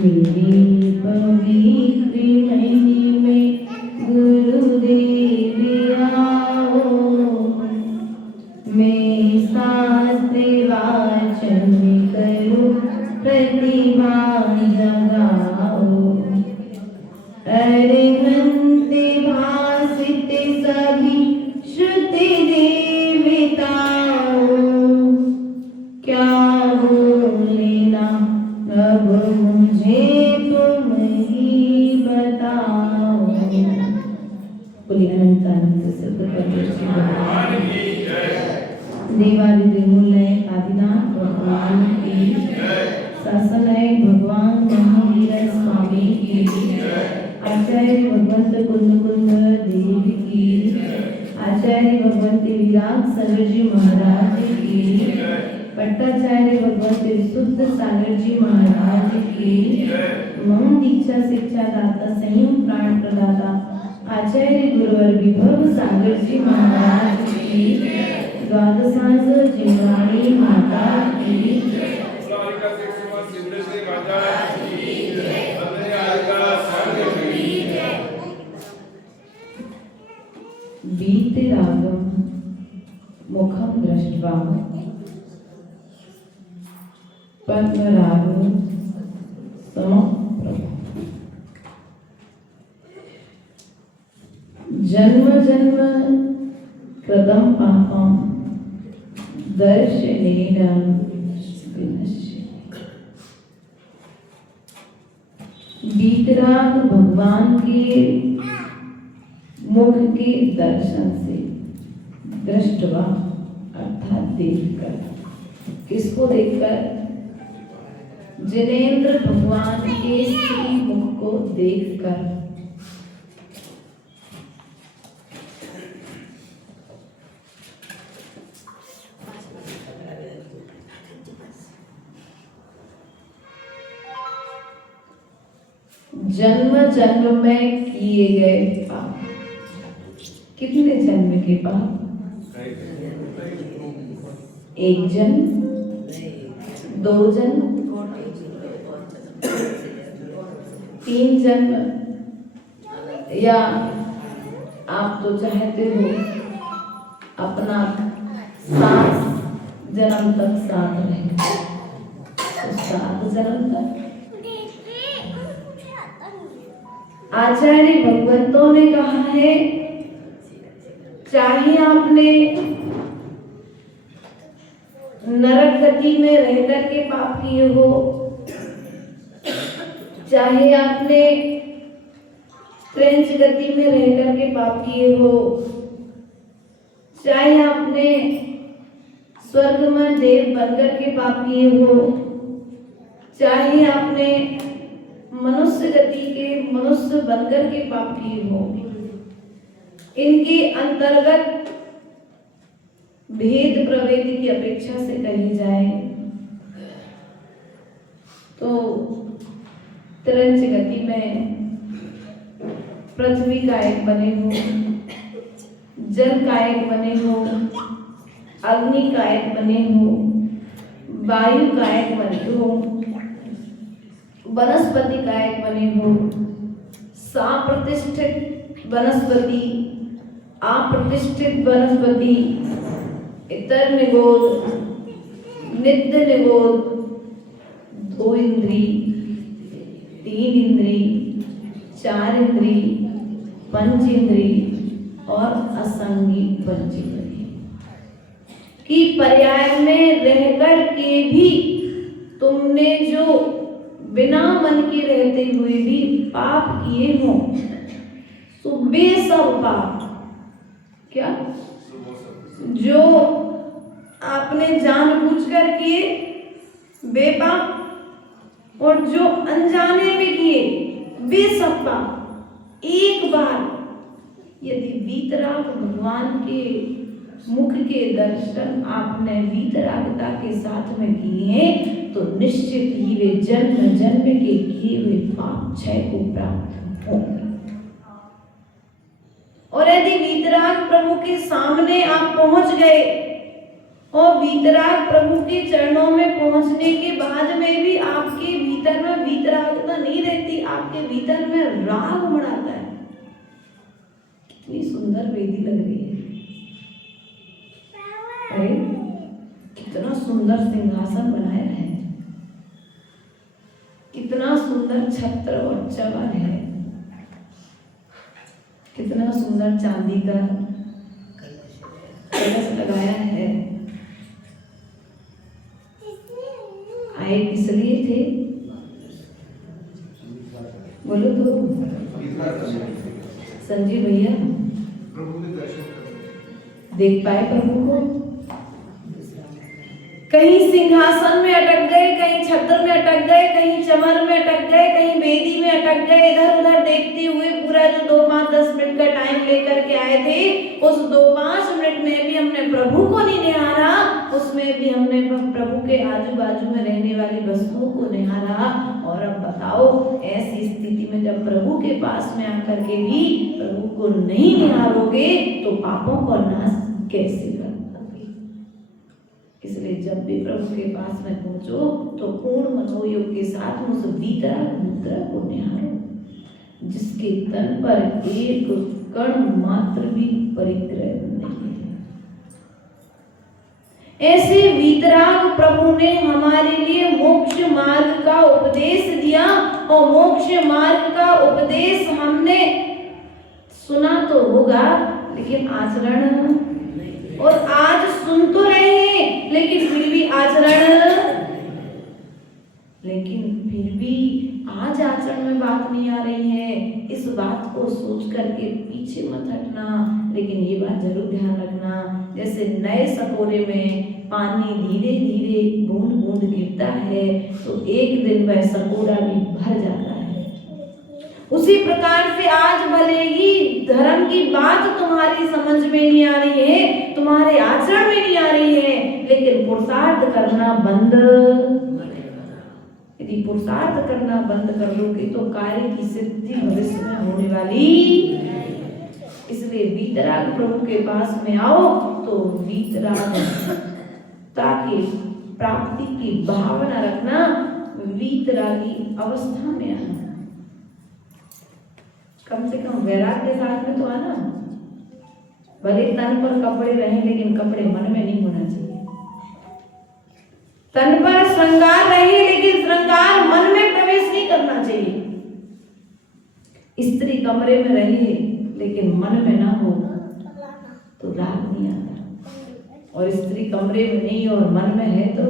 मेरी पवित्र महीने में गुरुदेव आओ, मैं शास्त्र वाचन करूं प्रतिभा जगाओ। अरिहंत भासित सभी श्रुति देवताओं, क्या बोलना अब मुझे तुम ही बताओ। बोलिए अनंत भगवान की जय। देवादिदेवों आदिनाथ भगवान की शासनायक भगवान महावीर स्वामी की, आचार्य भगवंत कुंद कुंद देव की, आचार्य भगवंत विराट सागर जी महाराज की, पट्टाचार्य भगवंत विशुद्ध सागर जी महाराज की, मम दीक्षा शिक्षा दाता संयम प्राण प्रदाता आचार्य गुरुवर विभव सागर जी महाराज की, द्वादशांश जिवाणी माता की, वीतरागम मुखम दृष्ट्वा पद्मरागम समप्रभा। जन्म जन्म कृतं पापं दर्शनेन विनश्यति। वीतराग भगवान के मुख के दर्शन से, दृष्टवा अर्थात देखकर। किसको देखकर? जिनेंद्र भगवान के श्री मुख को देखकर। जन्म जन्म में किए गए पाप, कितने जन्म के पाप? एक जन्म, दो जन्म, तीन जन्म, या आप तो चाहते हो अपना 7 जन्म तक साथ रहे, तो 7 जन्म तक। आचार्य भगवंतों ने कहा है, चाहे आपने नरक गति में रहकर के पाप किए हो, चाहे आपने क्रेंच गति में रहकर के पाप किए हो, चाहे आपने स्वर्ग में देव बनकर के पाप किए हो, चाहे आपने मनुष्य गति के मनुष्य बनकर के पाप किए हो, इनके अंतर्गत भेद प्रवृत्ति की अपेक्षा से कही जाए तो त्रंच गति में पृथ्वी कायक बने हो, जल कायक बने हो, अग्नि कायक बने हो, वायु कायक बने हो, वनस्पति कायक बने हो, साप्रतिष्ठित वनस्पति, अप्रतिष्ठित वनस्पति, इतर निगोद, नित्य निगोद, 2 इंद्री, 3 इंद्री, 4 इंद्री, 5 इंद्री और असंगी पंचेंद्री की पर्याय में रहकर के भी तुमने जो बिना मन के रहते हुए भी पाप किए हो, तो वे सब पाप, क्या जो आपने जानबूझकर किए वे पाप, और जो अनजाने में किए वे सब पाप, एक बार यदि वीतराग भगवान के मुख के दर्शन आपने वीतरागता के साथ में किए तो निश्चित ही वे जन्म जन्म के किए हुए पाप क्षय को प्राप्त होंगे। और यदि वीतराग प्रभु के सामने आप पहुंच गए और वीतराग प्रभु के चरणों में पहुंचने के बाद में भी आपके भीतर में वीतरागता आपके भीतर में राग उमड़ाता है। कितनी सुंदर वेदी लग रही है, अरे कितना सुंदर सिंहासन बनाया है, कितना सुंदर छत्र और चमन है, कितना सुंदर चांदी का कलश लगाया है। आए किस लिए थे बोलो तो? संजीव भैया देख पाए प्रभु को? कहीं सिंहासन में अटक गए, कहीं छत्र में अटक गए, कहीं चमर में अटक गए, कहीं वेदी में अटक गए। इधर उधर देखते हुए पूरा जो 2-5-10 मिनट का टाइम लेकर के आए थे, उस 2-5 मिनट में भी हमने प्रभु को नहीं निहारा, उसमें भी हमने प्रभु के आजू बाजू में रहने वाली वस्तुओं को निहारा। और अब बताओ, ऐसी स्थिति में जब प्रभु के पास में आकर के भी प्रभु को नहीं निहारोगे तो पापों को नाश कैसे कर? इसलिए जब भी प्रभु के पास में पहुंचो तो पूर्ण मनोयोग के साथ उस वीतराग मुद्रा को निहारो, जिसके तन पर एक कण मात्र भी परिग्रह नहीं है। ऐसे वीतराग प्रभु ने हमारे लिए मोक्ष मार्ग का उपदेश दिया, और मोक्ष मार्ग का उपदेश हमने सुना तो होगा लेकिन आचरण, और आज सुन तो रहे हैं लेकिन फिर भी आचरण, लेकिन फिर भी आज आचरण में बात नहीं आ रही है। इस बात को सोच करके पीछे मत हटना, लेकिन ये बात जरूर ध्यान रखना, जैसे नए सकोरे में पानी धीरे धीरे बूंद बूंद गिरता है तो एक दिन वह सकोरा भी भर जाता है। उसी प्रकार से आज भले ही धर्म की बात तुम्हारी समझ में नहीं आ रही है, तुम्हारे आचरण में नहीं आ रही है, लेकिन पुरुषार्थ करना बंद, यदि पुरुषार्थ करना बंद कर लोगे तो कार्य की सिद्धि भविष्य में होने वाली। इसलिए वीतराग प्रभु के पास में आओ तो वीतराग ताकि प्राप्ति की भावना रखना, वीतरागी अवस्था में आना, कम से कम वैराग के साथ में तो आना। भले तन पर कपड़े रहे लेकिन कपड़े मन में नहीं होना चाहिए। तन पर श्रृंगार रहे लेकिन श्रृंगार मन में प्रवेश नहीं करना चाहिए। स्त्री कमरे में रहे लेकिन मन में ना हो तो राग नहीं आता, और स्त्री कमरे में नहीं और मन में है तो,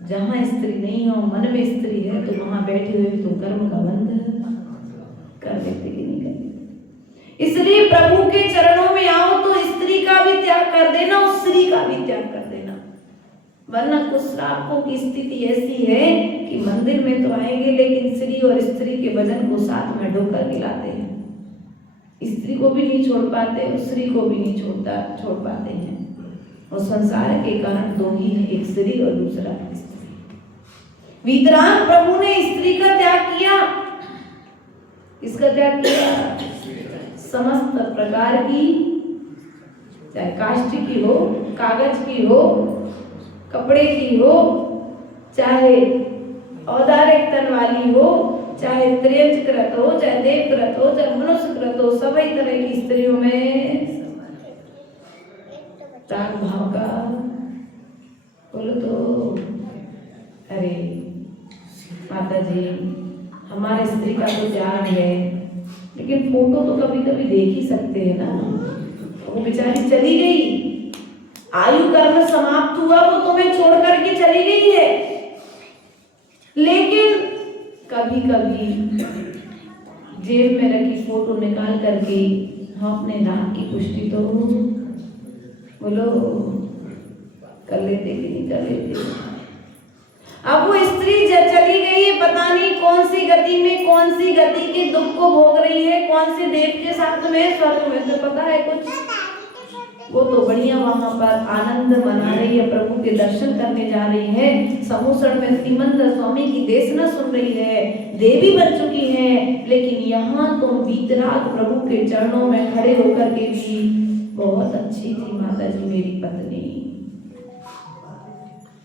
जहां स्त्री नहीं हो मन में स्त्री है तो वहां बैठे हुए भी तो कर्म का बंध कर देते कि नहीं कर देते। इसलिए प्रभु के चरणों में आओ तो स्त्री का भी त्याग कर देना, उस स्त्री का भी त्याग कर देना, वरना कुछ श्रावकों की स्थिति ऐसी है कि मंदिर में तो आएंगे लेकिन स्त्री और स्त्री के वजन को साथ में ढोकर गिलाते हैं। स्त्री को भी नहीं छोड़ पाते, स्त्री को भी नहीं छोड़ पाते हैं, और संसार के कारण दो ही है, एक स्त्री और दूसरा स्त्री। वीतराग प्रभु ने स्त्री का त्याग किया, इसका त्याग किया समस्त प्रकार की, चाहे काष्ठ की हो, कागज की हो, कपड़े की हो, चाहे औदारिक तन वाली हो, चाहे त्रियंचकृत हो, चाहे देवकृत हो, चाहे मनुष्यकृत हो, सभी तरह की स्त्रियों में त्याग भाव का बोलो तो। अरे माता जी, हमारे स्त्री का तो त्याग है लेकिन फोटो तो कभी कभी देख ही सकते हैं ना। वो बेचारी चली गई, आयु कर्म समाप्त हुआ, वो तुम्हें छोड़ करके चली गई है, लेकिन कभी कभी जेब में रखी फोटो निकाल करके हम अपने राग की पुष्टि तो बोलो कर लेते कि नहीं कर लेते। अब वो स्त्री चली गई है, पता नहीं कौन सी गति में, कौन सी गति के दुख को भोग रही है, कौन से देव के साथ में, स्वर्ग में तो पता है कुछ, वो तो बढ़िया वहां पर आनंद मना रही है, प्रभु के दर्शन करने जा रही है, समूसण में श्रीमंद स्वामी की देशना सुन रही है, देवी बन चुकी है, लेकिन यहाँ तो वीतराग प्रभु के चरणों में खड़े होकर के भी बहुत अच्छी थी माता जी मेरी पत्नी,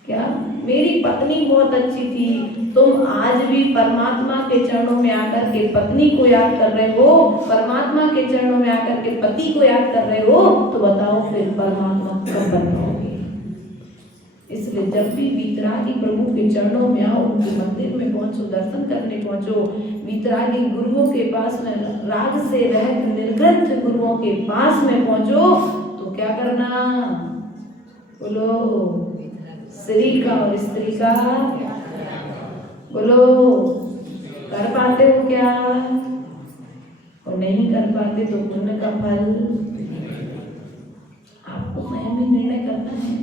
क्या मेरी पत्नी बहुत अच्छी थी, तुम आज भी परमात्मा के चरणों में आकर के पत्नी को याद कर रहे हो, परमात्मा के चरणों में आकर के पति को याद कर रहे हो, तो बताओ फिर परमात्मा कब बन पाओगे। इसलिए जब भी वीतरागी प्रभु के चरणों में आओ, उनके मंदिर में पहुंचो, दर्शन करने पहुंचो, वीतरागी गुरुओं के पास में, राग से रहित निर्ग्रंथ गुरुओं के पास में पहुंचो, तो क्या करना, बोलो स्त्री का और स्त्री का, बोलो कर पाते हो क्या, और नहीं कर पाते तो पुण्य का फल आपको स्वयं ही निर्णय करना है।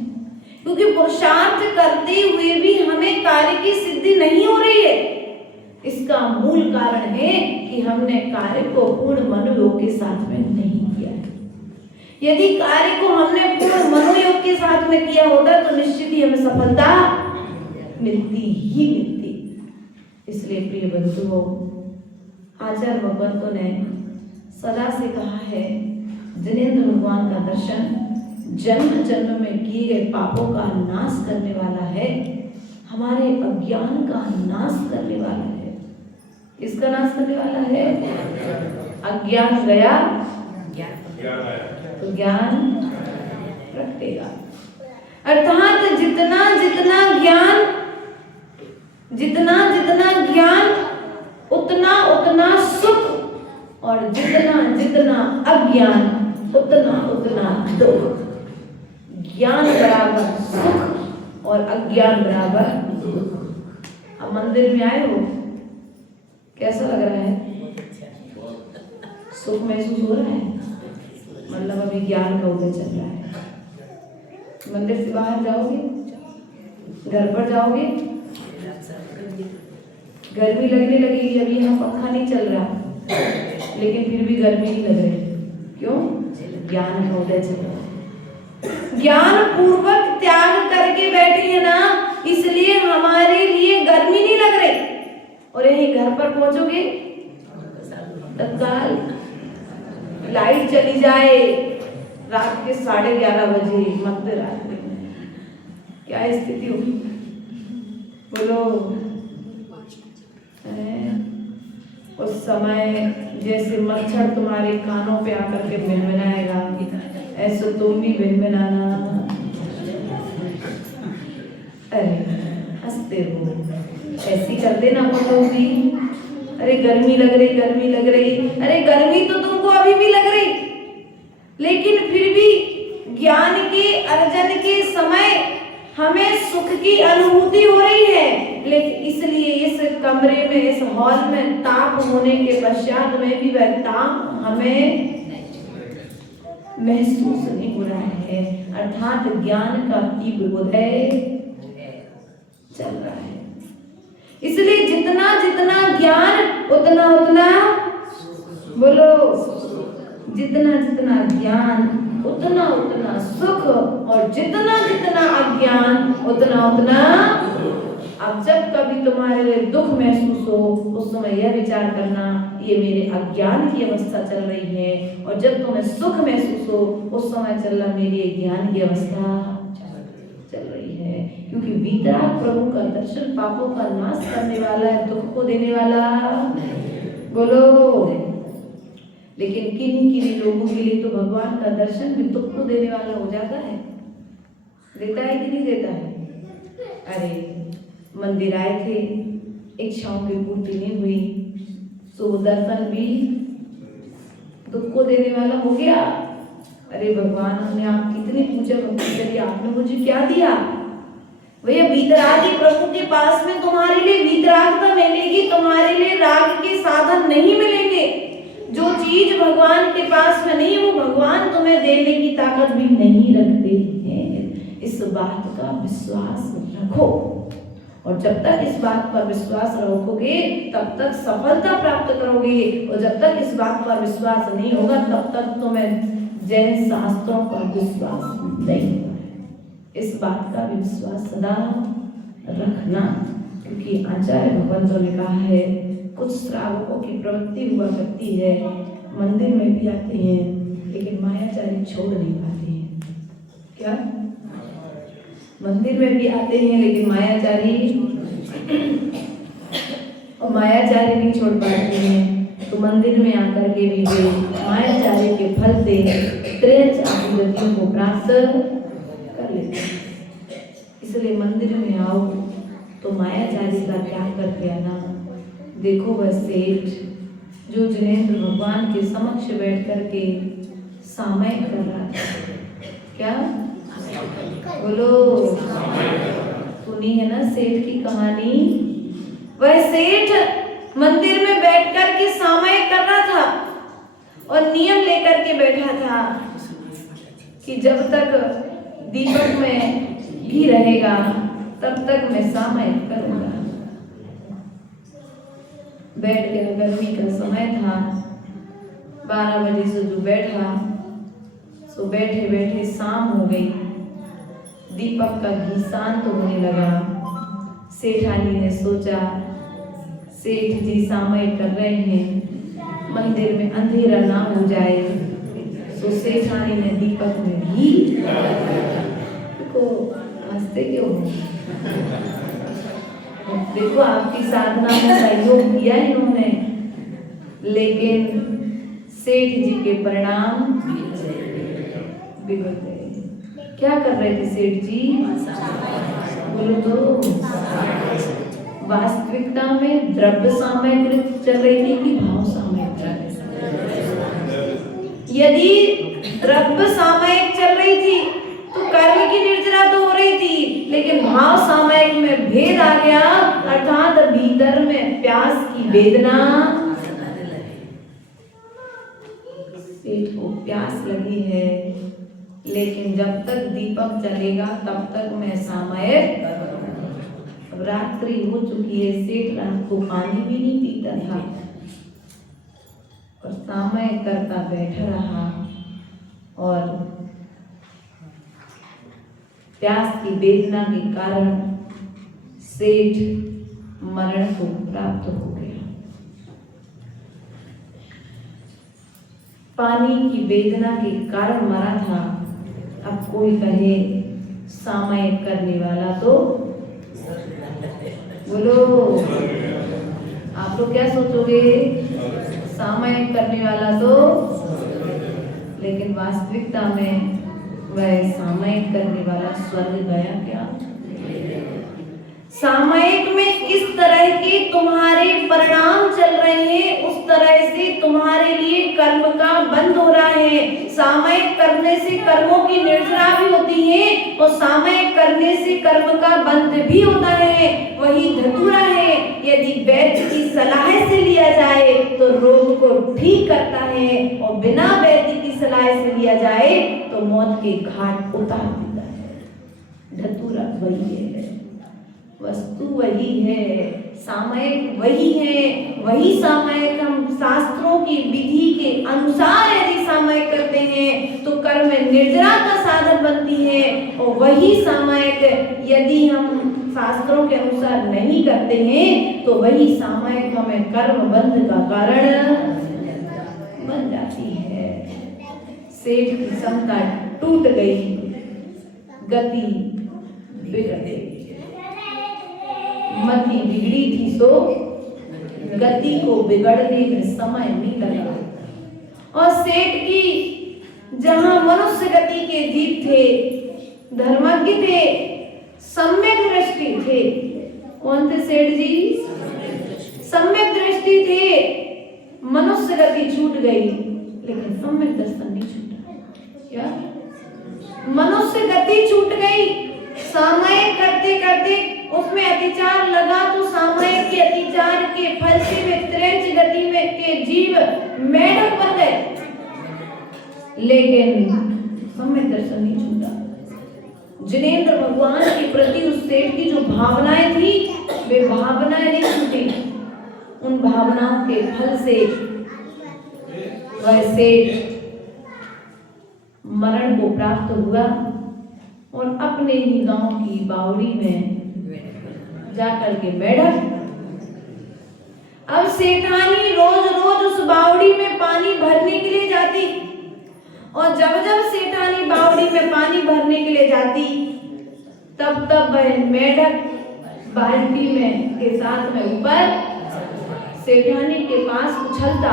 क्योंकि पुरुषार्थ करते हुए भी हमें कार्य की सिद्धि नहीं हो रही है। इसका मूल कारण है कि हमने कार्य को पूर्ण मनोयोग के साथ में नहीं किया है। यदि कार्य को हमने पूर्ण मनोयोग के साथ में किया होता तो निश्चित ही हमें सफलता मिलती ही मिलती। इसलिए प्रिय बंधुओं, आचार्य भगवंतों ने सदा से कहा है, जिनेंद्र भगवान का दर्शन जन्म जन्म में किए गए पापों का नाश करने वाला है, हमारे अज्ञान का नाश करने वाला है। किसका नाश करने वाला है? अज्ञान गया तो ज्ञान प्रगटेगा। अर्थात जितना जितना ज्ञान उतना उतना सुख, और जितना जितना अज्ञान उतना दुख। ज्ञान बराबर सुख और अज्ञान बराबर दुख। अब मंदिर में आए हो, कैसा लग रहा है? सुख महसूस हो रहा है? मतलब अभी ज्ञान का उदय चल रहा है। मंदिर से बाहर जाओगे, घर पर जाओगे, गर्मी लगने लगेगी। अभी यहाँ पंखा नहीं चल रहा, लेकिन फिर भी गर्मी नहीं लग रही। क्यों? ज्ञान का उदय चल रहा है। ज्ञान पूर्वक त्याग करके बैठे हैं ना, इसलिए हमारे लिए गर्मी नहीं लग रही। और यही घर पर पहुंचोगे, तत्काल लाइट चली जाए, रात के 11:30 बजे मंदिर आते, क्या स्थिति होगी? बोलो। उस समय जैसे मच्छर तुम्हारे कानों पे आकर के भिनभिनाएगा, ऐसे तुम भी भिनभिनाना। अरे हंसते हो, ऐसी कर देना पड़ोगी। अरे गर्मी लग रही, गर्मी लग रही। अरे गर्मी तो तुमको अभी भी लग रही, लेकिन फिर भी ज्ञान के अर्जन के समय हमें सुख की अनुभूति हो रही है। लेकिन इसलिए इस कमरे में, इस हॉल में ताप होने के पश्चात में भी वह ताप हमें महसूस नहीं हो रहा है। अर्थात ज्ञान का तीव्र उदय चल रहा है। इसलिए जितना जितना ज्ञान उतना उतना, बोलो, जितना जितना ज्ञान उतना उतना सुख, और जितना जितना अज्ञान उतना उतना। अब जब कभी तुम्हारे लिए दुख महसूस हो, उस समय यह विचार करना, ये मेरे अज्ञान की अवस्था चल रही है। और जब तुम्हें सुख महसूस हो, उस समय चलना मेरे ज्ञान की अवस्था चल रही है। क्योंकि वीतराग प्रभु का दर्शन पापों का नाश करने वाला है, दुख को देने वाला। बोलो। लेकिन किन्हीं लोगों के लिए तो भगवान का दर्शन भी दुख को देने वाला हो जाता है। देता है कि नहीं देता है? अरे मंदिर आए थे, इच्छाओं की पूर्ति नहीं हुई, तो वो दर्शन भी दुख को देने वाला हो गया। अरे भगवान, हमने आप कितनी पूजा भक्ति करी, आपने मुझे क्या दिया? भैया वीतरागी प्रभु के पास में तुम्हारे लिए वीतरागता मिलेगी, तुम्हारे लिए राग के साधन नहीं मिलेंगे। जो चीज भगवान के पास में नहीं, वो भगवान तुम्हें देने की ताकत भी नहीं रखते हैं। इस बात का विश्वास रखो, और जब तक इस बात पर विश्वास रखोगे तब तक सफलता प्राप्त करोगे। और जब तक इस बात पर विश्वास नहीं होगा, तब तक तुम्हें जैन शास्त्रों पर विश्वास नहीं होगा। इस बात का विश्वास सदा रखना, क्योंकि आचार्य भगवंतों ने कहा है, कुछ श्रावकों की प्रवृत्ति हुआ करती है, मंदिर में भी आते हैं, लेकिन मायाचारी छोड़ नहीं पाते हैं। क्या? मंदिर में भी आते हैं, लेकिन मायाचारी नहीं छोड़ पाते हैं। तो मंदिर में आकर के भी वे मायाचारी के फल से त्रेच आदि गतियों को प्राप्त कर लेते हैं। इसलिए मंदिर में आओ तो मायाचारी का त्याग करके आना। देखो वह सेठ जो जिनेंद्र भगवान के समक्ष बैठ करके सामयिक कर रहा था। क्या बोलो, सुनी है ना सेठ की कहानी। वह सेठ मंदिर में बैठ कर के सामयिक कर रहा था और नियम लेकर के बैठा था कि जब तक दीपक में घी रहेगा तब तक मैं सामयिक करूंगा। बैठ गया, गर्मी का समय था, 12 बजे से जो बैठा सो बैठे बैठे शाम हो गई। दीपक का घी शांत होने लगा। सेठानी ने सोचा सेठ जी सामयिक कर रहे हैं, मंदिर में अंधेरा ना हो जाए। तो सेठानी ने दीपक में घी को हंसते क्यों? देखो आपकी साधना में सहयोग किया इन्होंने, लेकिन सेठ जी के परिणाम बिगड़ गए। क्या कर रहे थे सेठ जी? बोलो तो। वास्तविकता में द्रव्य सामयिक चल रही थी कि भाव सामयिक चल रही थी? यदि द्रव्य सामयिक चल रही थी तो कर्म की निर्जरा तो हो रही थी, लेकिन भाव सामयिक में भेद आ गया, अर्थात भीतर में प्यास की वेदना। सेठ को प्यास लगी है, लेकिन जब तक दीपक चलेगा तब तक मैं सामयिक। अब रात्रि हो चुकी है, सेठ रात को पानी भी नहीं पीता था और सामयिक करता बैठा रहा और प्यास की वेदना के कारण सेठ मरण को प्राप्त हो गया। पानी की वेदना के कारण मरा था। अब कोई कहे सामयिक करने वाला तो बोलो, आप लोग क्या सोचोगे? सामयिक करने वाला तो, लेकिन वास्तविकता में वह सामयिक करने वाला स्वर्ग गया क्या? सामयिक में किस तरह के तुम्हारे परिणाम चल रहे हैं, उस तरह से तुम्हारे लिए कर्म का बंध हो रहा है। सामयिक करने से कर्मों की निर्जरा भी होती है और सामयिक करने से कर्म का बंध भी होता है। वही धतूरा है, यदि वैद्य की सलाह से लिया जाए तो रोग को ठीक करता है और बिना वैद्य की सलाह से लिया जाए तो मौत के घाट उतार देता है। धतूरा वही है, वस्तु वही है, सामयिक वही है। वही सामयिक हम शास्त्रों की विधि के अनुसार यदि सामयिक करते हैं तो कर्म निर्जरा का साधन बनती है, और वही सामयिक यदि हम शास्त्रों के अनुसार नहीं करते हैं तो वही सामयिक हमें कर्म बंध का कारण बन जाती है। सेठ की क्षमता टूट गई, गति बिगड़ गई। मति बिगड़ी थी सो गति को बिगड़ने में समय नहीं लगा। और सेठ की जहां मनुष्य गति के जीव थे, धर्मज्ञ थे, सम्यक दृष्टि थे। कौन थे सेठ जी? सम्यक दृष्टि थे। मनुष्य गति छूट गई, लेकिन सम्यक दर्शन नहीं छूटा। क्या? मनुष्य गति छूट गई, सामयिक करते करते उसमें अतिचार लगा तो सामयिक के अतिचार के फल से वे त्रेच गति में के जीव मेढक बन गए, लेकिन सम्यक दर्शन नहीं छूटा। जिनेंद्र भगवान के प्रति उस सेठ की जो भावनाएं थी, वे भावनाएं नहीं छूटी। उन भावनाओं के फल से वह सेठ मरण को प्राप्त हुआ और अपने ही गांव की बावड़ी में जाकर के बैठक। अब सेठानी रोज रोज उस बावड़ी में पानी भरने के लिए जाती, और जब जब सेठानी बावड़ी में पानी भरने के लिए जाती तब वह मेढक बाल्टी में के साथ में ऊपर सेठानी के पास उछलता।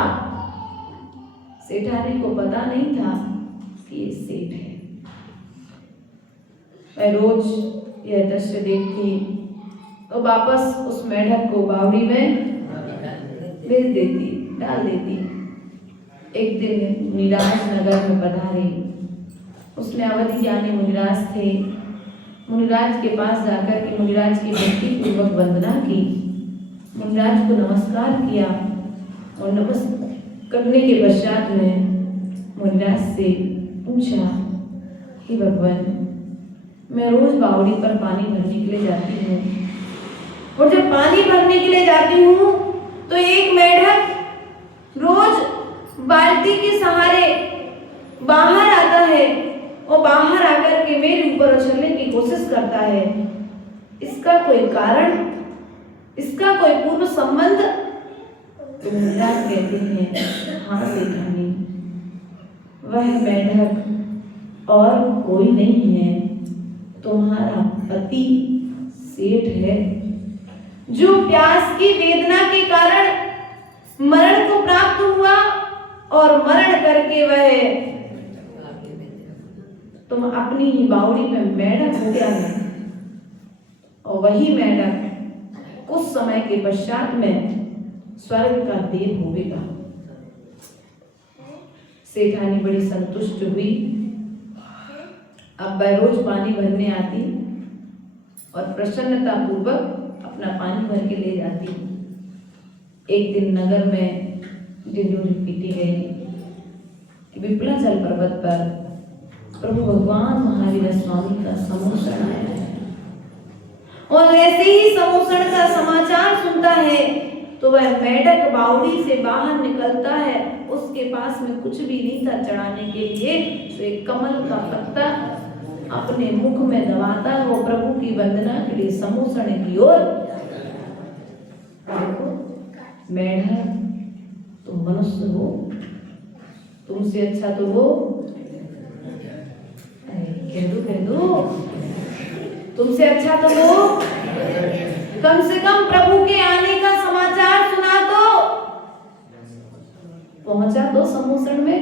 सेठानी को पता नहीं था कि ये सेठ है। वह रोज यह दृश्य देखती तो वापस उस मेढक को बावड़ी में भेज देती, डाल देती। एक दिन मुनिराज नगर में पधारे। उसमें अवधि ज्ञानी मुनिराज थे। मुनिराज के पास जाकर के मुनिराज की भक्ति पूर्वक वंदना की, मुनिराज को नमस्कार किया और नमस्कार करने के पश्चात में मुनिराज से पूछा, हे भगवान, मैं रोज बावड़ी पर पानी भरने के लिए जाती हूँ और जब पानी भरने के लिए जाती हूँ तो एक मेढक रोज बाल्टी के सहारे बाहर आता है और बाहर आकर के मेरे ऊपर उछलने की कोशिश करता है। इसका कोई कारण, इसका कोई पूर्व संबंध? तो मुनिराज कहते हैं, हाँ सेठानी, वह मेढक और कोई नहीं है, तुम्हारा पति सेठ है, जो प्यास की वेदना के कारण मरण को प्राप्त हुआ और मरण करके वह तुम अपनी ही बावड़ी में मेढक हो गया है और वही मेढक कुछ समय के पश्चात में स्वर्ग का देव होगा। सेठानी बड़ी संतुष्ट हुई। अब वह रोज पानी भरने आती और प्रसन्नता पूर्वक अपना पानी भर के ले जाती। एक दिन नगर में डिंडोरी पीटी गई कि विप्लाचल पर्वत पर प्रभु भगवान महावीर स्वामी का समोषण आया है और ऐसे ही समोषण का समाचार सुनता है तो वह मेढक बावड़ी से बाहर निकलता है। उसके पास में कुछ भी नहीं था चढ़ाने के लिए, तो एक कमल का पत्ता अपने मुख में दबाता है और प्रभु की वंदना के लिए समोषण की ओर। देखो मेढक, तुम मनुष्य हो, तुमसे अच्छा तो वो, कह दो तुमसे अच्छा तो वो, कम से कम प्रभु के आने का समाचार सुना तो पहुंचा तो समोषण में।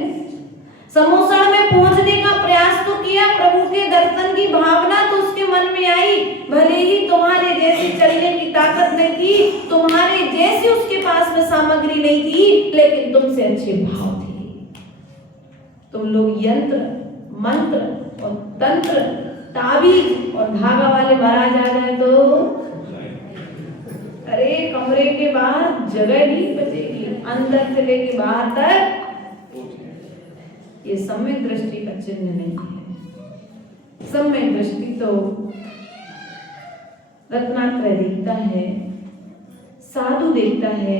समोषण में पहुंचने का प्रयास तो किया, प्रभु के दर्शन की भावना तो उसके मन में आई। भले ही तुम्हारे जैसी चलने की ताकत नहीं थी, तुम्हारे जैसी उसके पास में सामग्री नहीं थी, लेकिन तुमसे अच्छे भाव थे। तुम लोग यंत्र, मंत्र और तंत्र, ताबीज और धागा वाले महाराज आ गए तो अरे कमरे के बाहर जगह नहीं बचेगी, अंदर से लेके बाहर तक। ये सम्यक दृष्टि का चिन्ह नहीं है। सम्यक दृष्टि तो रत्नात्रय देखता है, साधु देखता है,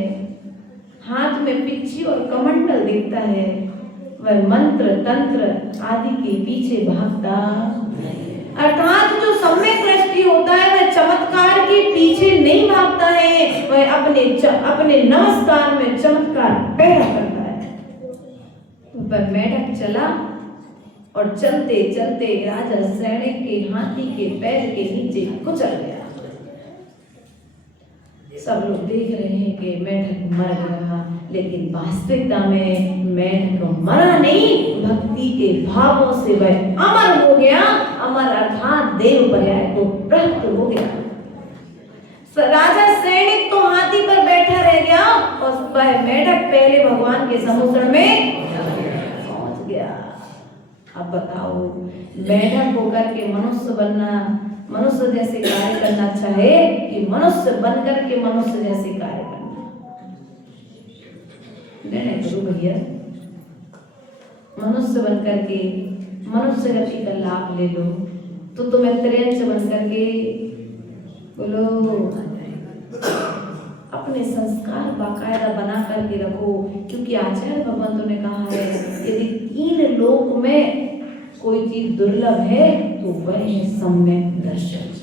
हाथ में पिच्ची और कमंडल देखता है, वह मंत्र तंत्र आदि के पीछे भागता। अर्थात जो सम्यक दृष्टि होता है वह चमत्कार के पीछे नहीं भागता है, वह अपने नमस्कार में चमत्कार पैदा करता है। वह मेढक चला और चलते चलते राजा सैनिक के हाथी के पैर के नीचे कुचल गया। सब लोग देख रहे हैं कि मेढक मर गया, लेकिन वास्तविकता में मेढक मरा नहीं, भक्ति के भावों से वह अमर हो गया। अमर अर्थात देव पर्याय को प्राप्त हो गया। राजा सैनिक तो हाथी पर बैठा रह गया और वह मेढक पहले भगवान के समोषण में पहुंच गया। अब बताओ, मेढक होकर के मनुष्य बनना, मनुष्य जैसे कार्य करना अच्छा है कि मनुष्य बनकर के मनुष्य जैसे कार्य करना? निर्णय करो भैया। मनुष्य बनकर के मनुष्य गति का लाभ ले लो तो तुम्हें त्रियंच बनकर के बोलो अपने संस्कार बाकायदा बना करके रखो, क्योंकि आचार्य भगवंतों ने कहा है यदि 3 लोक में कोई चीज दुर्लभ है तो वह है सम्यक दर्शन।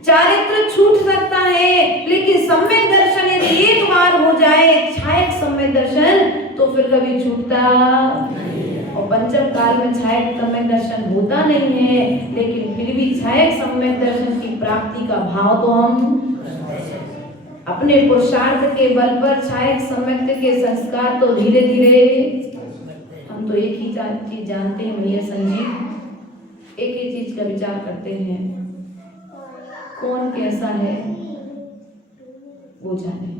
चारित्र छूट सकता है, लेकिन सम्यक दर्शन यदि एक बार हो जाए, छायक सम्यक दर्शन, तो फिर कभी छूटता। और और पंचम काल में छायक सम्यक दर्शन होता नहीं है, लेकिन फिर भी छायक सम्यक दर्शन की प्राप्ति का भाव तो हम अपने पुरुषार्थ के बल पर छायक सम्यक के संस्कार तो धीरे धीरे हम तो एक ही चीज जानते हैं भैया संजीव, एक ही चीज का विचार करते हैं, कौन कैसा है वो जाने,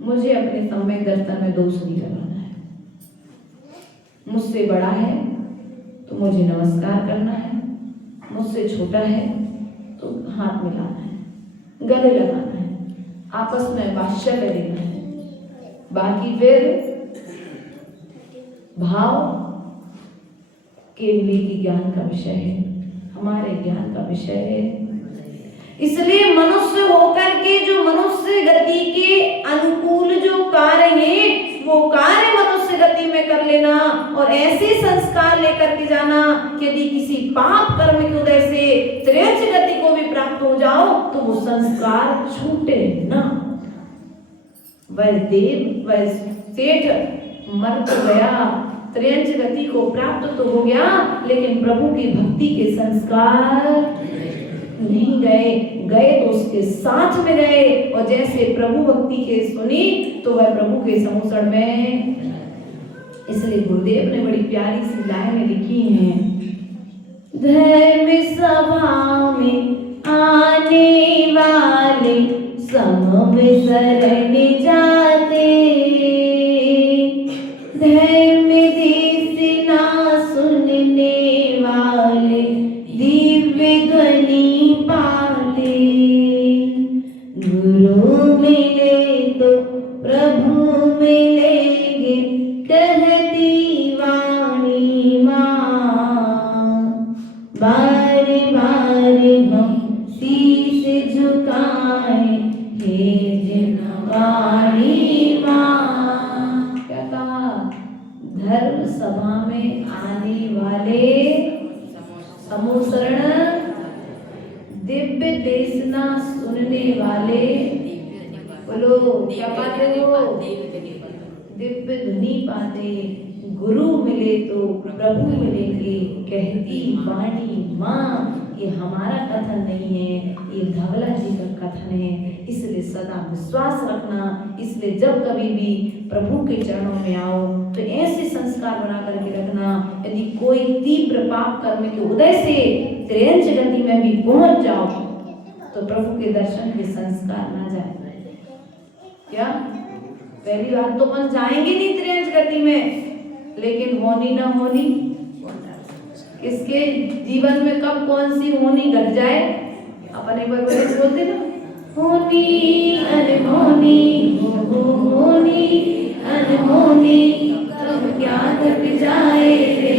मुझे अपने सम्यक दर्शन में दोष नहीं लगाना है। मुझसे बड़ा है तो मुझे नमस्कार करना है, मुझसे छोटा है तो हाथ मिलाना है, गले लगाना है, आपस में वात्सल्य देना है। बाकी फिर भाव केवल की ज्ञान का विषय है, हमारे ज्ञान का विषय है। इसलिए मनुष्य होकर के जो मनुष्य गति के अनुकूल जो कार्य हैं वो कार्य मनुष्य गति में कर लेना और ऐसे संस्कार लेकर के जाना कि यदि किसी पाप कर्म के उदय से त्रयंच गति को भी प्राप्त हो जाओ तो वो संस्कार छूटे ना। वह देव वह सेठ मर तो गया, त्रयंच गति को प्राप्त तो हो गया, लेकिन प्रभु की भक्ति के संस्कार नहीं गए तो उसके साथ में गए। और जैसे प्रभु भक्ति के सुनी तो वह प्रभु के समुसड़ में, इसलिए गुरुदेव ने बड़ी प्यारी सी लाइनें लिखी हैं, धर्म सभा में आने वाले सम शरण जाते, धर्म देश ना सुनने वाले दिव्य ध्वनि पाले, गुरु मिले तो प्रभु मिलेंगे कहती वाणी माँ, बार बार हम शीश झुकाए हे जिनवाणी माँ। क्या कहा? धर्म सभा में आने वाले समूसरण दिव्य देशना सुनने वाले, बोलो क्या पाते हो? दिव्य ध्वनि पाते, गुरु मिले तो प्रभु मिलेंगे कहती वाणी माँ। ये हमारा कथन नहीं है, ये धवला जी का कथन है। इसलिए सदा विश्वास रखना, इसलिए जब कभी भी प्रभु के चरणों में आओ तो ऐसे संस्कार बना करके रखना, यदि कोई तीव्र पाप कर्म के उदय से त्रयंच गति में भी पहुंच जाओ तो प्रभु के दर्शन के संस्कार ना जाए। क्या पहली बात तो अपन जाएंगे नहीं त्रयंच गति में, लेकिन होनी ना होनी, किसके जीवन में कब कौन सी होनी घट जाए, अपन एक बार बोलते ना, होनी अनहोनी, होनी अनहोनी तब क्या घट जाए रे,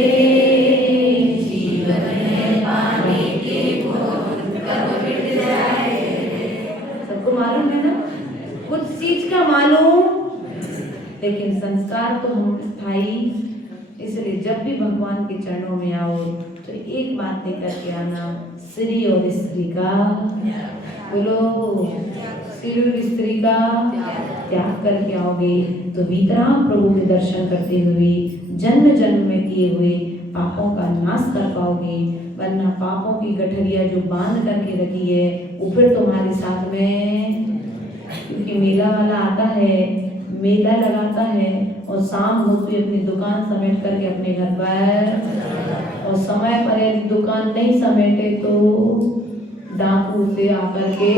जीवन में पाने के भोग कब मिट जाए। सबको मालूम है ना, कुछ चीज का मालूम, लेकिन संस्कार तो हम स्थायी। इसलिए जब भी भगवान के चरणों में आओ तो एक बात लेकर के आना, श्री और स्त्री का, बोलो श्री और स्त्री का त्याग करके आओगे तो भीतराम प्रभु के दर्शन करते हुए जन्म जन्म में किए हुए पापों का नाश कर पाओगे। वरना पापों की गठरिया जो बांध करके रखी है वो फिर तुम्हारे साथ में, क्योंकि मेला वाला आता है, मेला लगाता है और शाम होती अपनी दुकान समेट करके अपने घर पर, और समय पर यदि दुकान नहीं समेटे तो डाकू से आकर के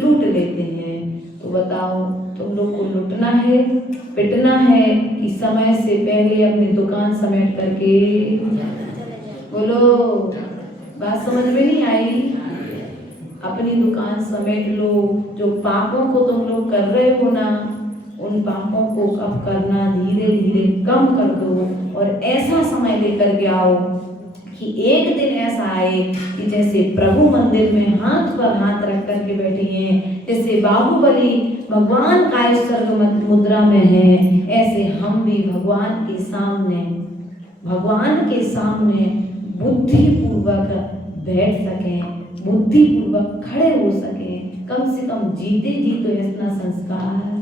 लूट लेते हैं। तो बताओ तुम लोग को लूटना है, पिटना है कि समय से पहले अपनी दुकान समेट करके, बोलो बात समझ में नहीं आई? अपनी दुकान समेट लो। जो पापों को तुम लोग कर रहे हो ना, उन पापों को अब करना धीरे धीरे कम कर दो और ऐसा समय लेकर के आओ कि एक दिन ऐसा आए कि जैसे प्रभु मंदिर में हाथ पर हाथ रख करके बैठे हैं, जैसे बाहुबली भगवान कायस्वर्ग मुद्रा में है, ऐसे हम भी भगवान के सामने बुद्धिपूर्वक बैठ सकें, बुद्धिपूर्वक खड़े हो सकें, कम से कम जीते जी तो ऐसा संस्कार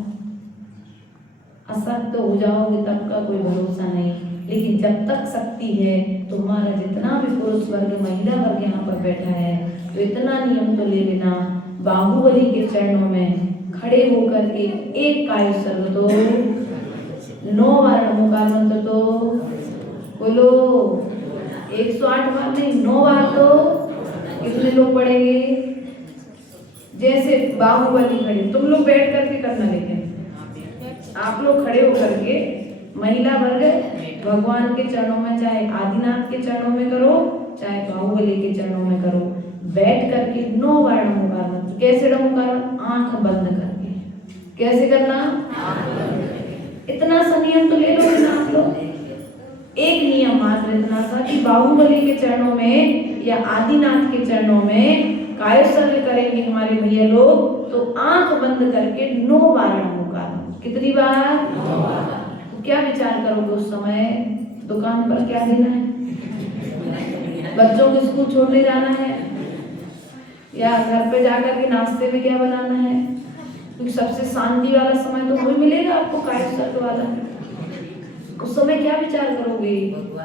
असक्त हो जाओगे तब का कोई भरोसा नहीं, लेकिन जब तक शक्ति है तुम्हारा जितना भी पुरुष वर्ग महिला वर्ग यहाँ पर बैठा है तो इतना नियम तो ले लेना, बाहुबली के चरणों में खड़े होकर के एक काय सर्व तो 9 बार नमोकार मंत्र तो बोलो, 108 बार नहीं 9 बार तो कितने लोग पढ़ेंगे? जैसे बाहुबली खड़े, तुम लोग बैठ करके करना, लेकिन आप लोग खड़े होकर के महिला वर्ग भगवान के चरणों में, चाहे आदिनाथ के चरणों में करो चाहे बाहुबली के चरणों में करो, बैठ करके 9 बार नमोकार मंत्र। कैसे नमोकार? आंख बंद करके। कैसे करना? इतना सा नियम तो ले लो ना आप लोग। एक नियम मात्र इतना सा कि बाहुबली के चरणों में या आदिनाथ के चरणों में कायसर्ग करेंगे हमारे भैया लोग तो आंख बंद करके 9 बार नमोकार। कितनी बार? तो क्या विचार करोगे उस समय? दुकान पर क्या देना है, बच्चों को स्कूल छोड़ने जाना है, या घर पे जाकर के नाश्ते में क्या बनाना है? क्योंकि सबसे शांति वाला समय तो वही मिलेगा आपको, कायसर्ग वाला। उस समय क्या विचार करोगे?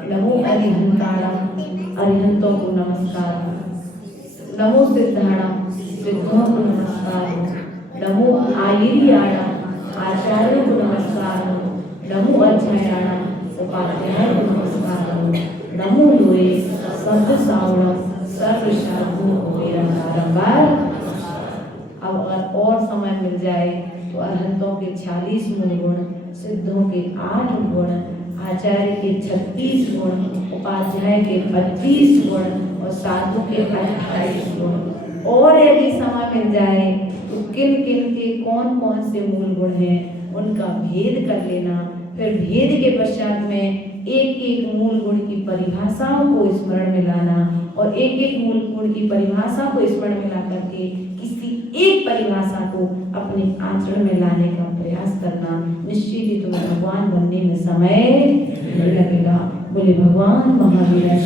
नमो अरिहंताड़ा, अरिहंतों को नमस्कार, नमो सिद्धाड़ा, सिद्धों को नमस्कार, नमो आयरियाड़ा, आचार्यों को नमस्कार, नमो अध्यायाड़ा, उपाध्याय को नमस्कार, नमो लोए सर्व सावण सर्व साधु निरंकार। अब अगर और समय मिल जाए तो अरहंतों के 46 मूल गुण, सिद्धों के 8 गुण, आचार्य के 36 गुण, उपाध्याय के 25 गुण और साधु के 28 गुण। और यदि समय मिल जाए तो किन किन के कौन कौन से मूल गुण हैं उनका भेद कर लेना। फिर भेद के पश्चात में एक एक मूल गुण की परिभाषाओं को स्मरण में लाना और एक एक मूल गुण की परिभाषा को स्मरण में ला करके किसी एक परिभाषा को अपने आचरण में लाने का प्रयास करना। निश्चित ही तुम्हें भगवान बनने में समय नहीं लगेगा। बोले भगवान महावीर